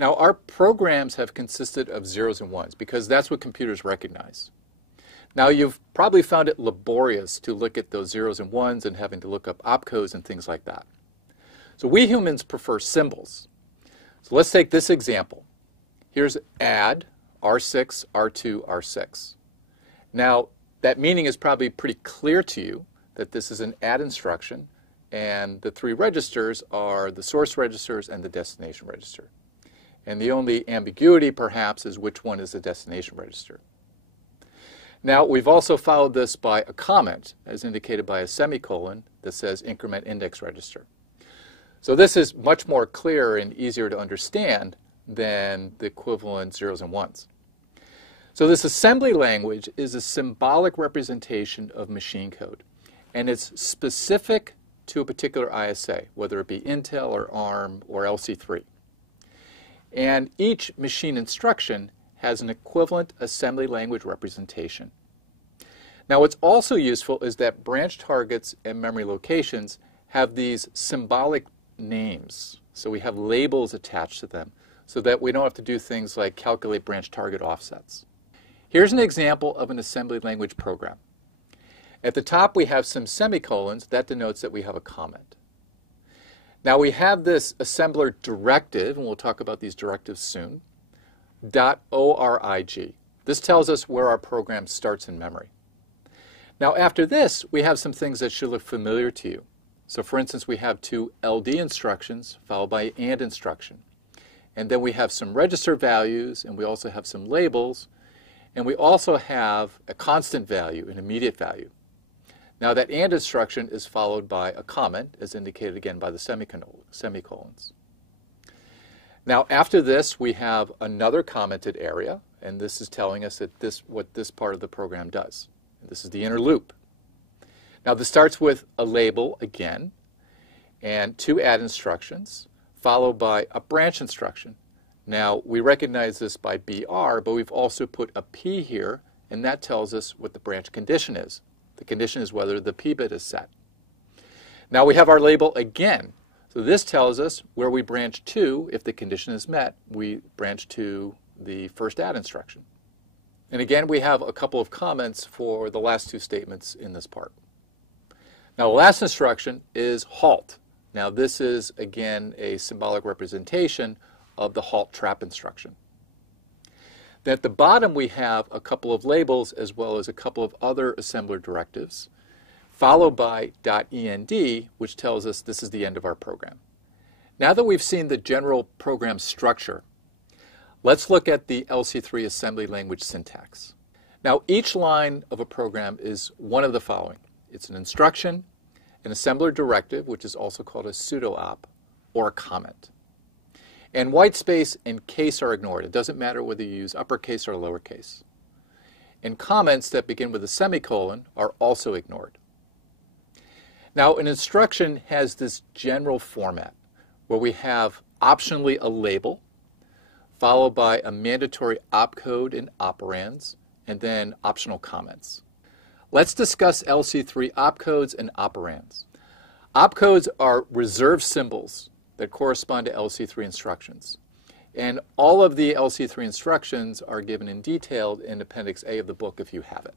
Now, our programs have consisted of zeros and ones because that's what computers recognize. Now, you've probably found it laborious to look at those zeros and ones and having to look up opcodes and things like that. So we humans prefer symbols. So let's take this example. Here's add R6, R2, R6. Now, that meaning is probably pretty clear to you that this is an add instruction, and the three registers are the source registers and the destination register. And the only ambiguity, perhaps, is which one is the destination register. Now, we've also followed this by a comment, as indicated by a semicolon, that says increment index register. So this is much more clear and easier to understand than the equivalent zeros and ones. So this assembly language is a symbolic representation of machine code, and it's specific to a particular ISA, whether it be Intel or ARM or LC3. And each machine instruction has an equivalent assembly language representation. Now, what's also useful is that branch targets and memory locations have these symbolic names. So we have labels attached to them so that we don't have to do things like calculate branch target offsets. Here's an example of an assembly language program. At the top, we have some semicolons. That denotes that we have a comment. Now, we have this assembler directive, and we'll talk about these directives soon, .org. This tells us where our program starts in memory. Now, after this, we have some things that should look familiar to you. So, for instance, we have two LD instructions followed by an AND instruction. And then we have some register values, and we also have some labels, and we also have a constant value, an immediate value. Now, that AND instruction is followed by a comment, as indicated again by the semicolons. Now, after this, we have another commented area, and this is telling us that what this part of the program does. This is the inner loop. Now, this starts with a label again, and two add instructions, followed by a branch instruction. Now, we recognize this by BR, but we've also put a P here, and that tells us what the branch condition is. The condition is whether the P bit is set. Now we have our label again. So this tells us where we branch to. If the condition is met, we branch to the first add instruction. And again, we have a couple of comments for the last two statements in this part. Now the last instruction is halt. Now this is, again, a symbolic representation of the halt trap instruction. Then at the bottom, we have a couple of labels as well as a couple of other assembler directives, followed by .end, which tells us this is the end of our program. Now that we've seen the general program structure, let's look at the LC3 assembly language syntax. Now, each line of a program is one of the following. It's an instruction, an assembler directive, which is also called a pseudo-op, or a comment. And white space and case are ignored. It doesn't matter whether you use uppercase or lowercase. And comments that begin with a semicolon are also ignored. Now, an instruction has this general format where we have optionally a label, followed by a mandatory opcode and operands, and then optional comments. Let's discuss LC3 opcodes and operands. Opcodes are reserved symbols that correspond to LC3 instructions. And all of the LC3 instructions are given in detail in Appendix A of the book if you have it.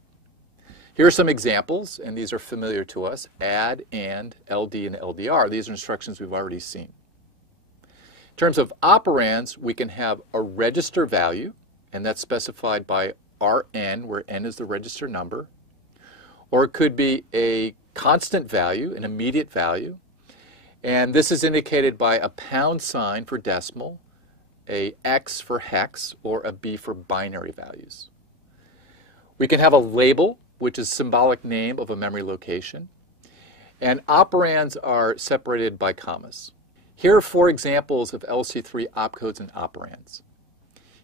Here are some examples, and these are familiar to us: add, and, LD, and LDR. These are instructions we've already seen. In terms of operands, we can have a register value, and that's specified by RN, where N is the register number. Or it could be a constant value, an immediate value. And this is indicated by a pound sign for decimal, a X for hex, or a B for binary values. We can have a label, which is symbolic name of a memory location. And operands are separated by commas. Here are four examples of LC3 opcodes and operands.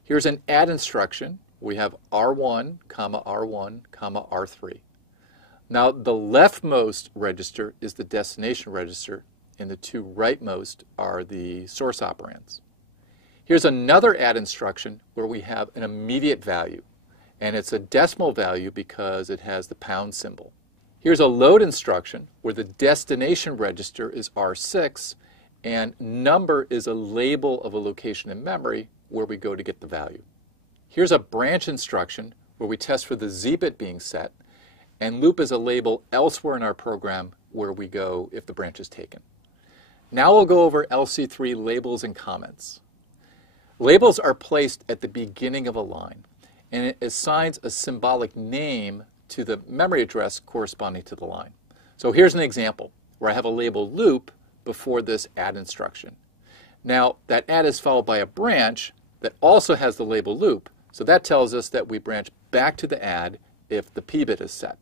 Here's an add instruction. We have R1, R1, R3. Now, the leftmost register is the destination register, and the two rightmost are the source operands. Here's another add instruction where we have an immediate value, and it's a decimal value because it has the pound symbol. Here's a load instruction where the destination register is R6, and number is a label of a location in memory where we go to get the value. Here's a branch instruction where we test for the z-bit being set, and loop is a label elsewhere in our program where we go if the branch is taken. Now we'll go over LC3 labels and comments. Labels are placed at the beginning of a line, and it assigns a symbolic name to the memory address corresponding to the line. So here's an example where I have a label loop before this add instruction. Now that add is followed by a branch that also has the label loop, so that tells us that we branch back to the add if the p-bit is set.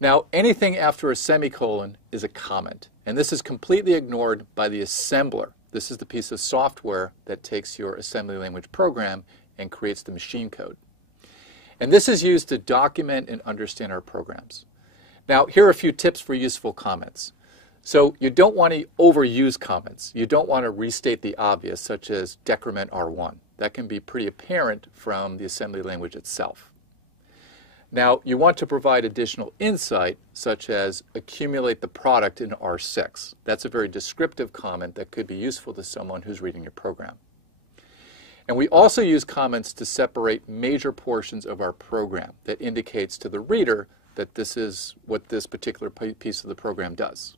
Now anything after a semicolon is a comment, and this is completely ignored by the assembler. This is the piece of software that takes your assembly language program and creates the machine code. And this is used to document and understand our programs. Now here are a few tips for useful comments. So you don't want to overuse comments. You don't want to restate the obvious, such as decrement R1. That can be pretty apparent from the assembly language itself. Now you want to provide additional insight, such as accumulate the product in R6. That's a very descriptive comment that could be useful to someone who's reading your program. And we also use comments to separate major portions of our program that indicates to the reader that this is what this particular piece of the program does.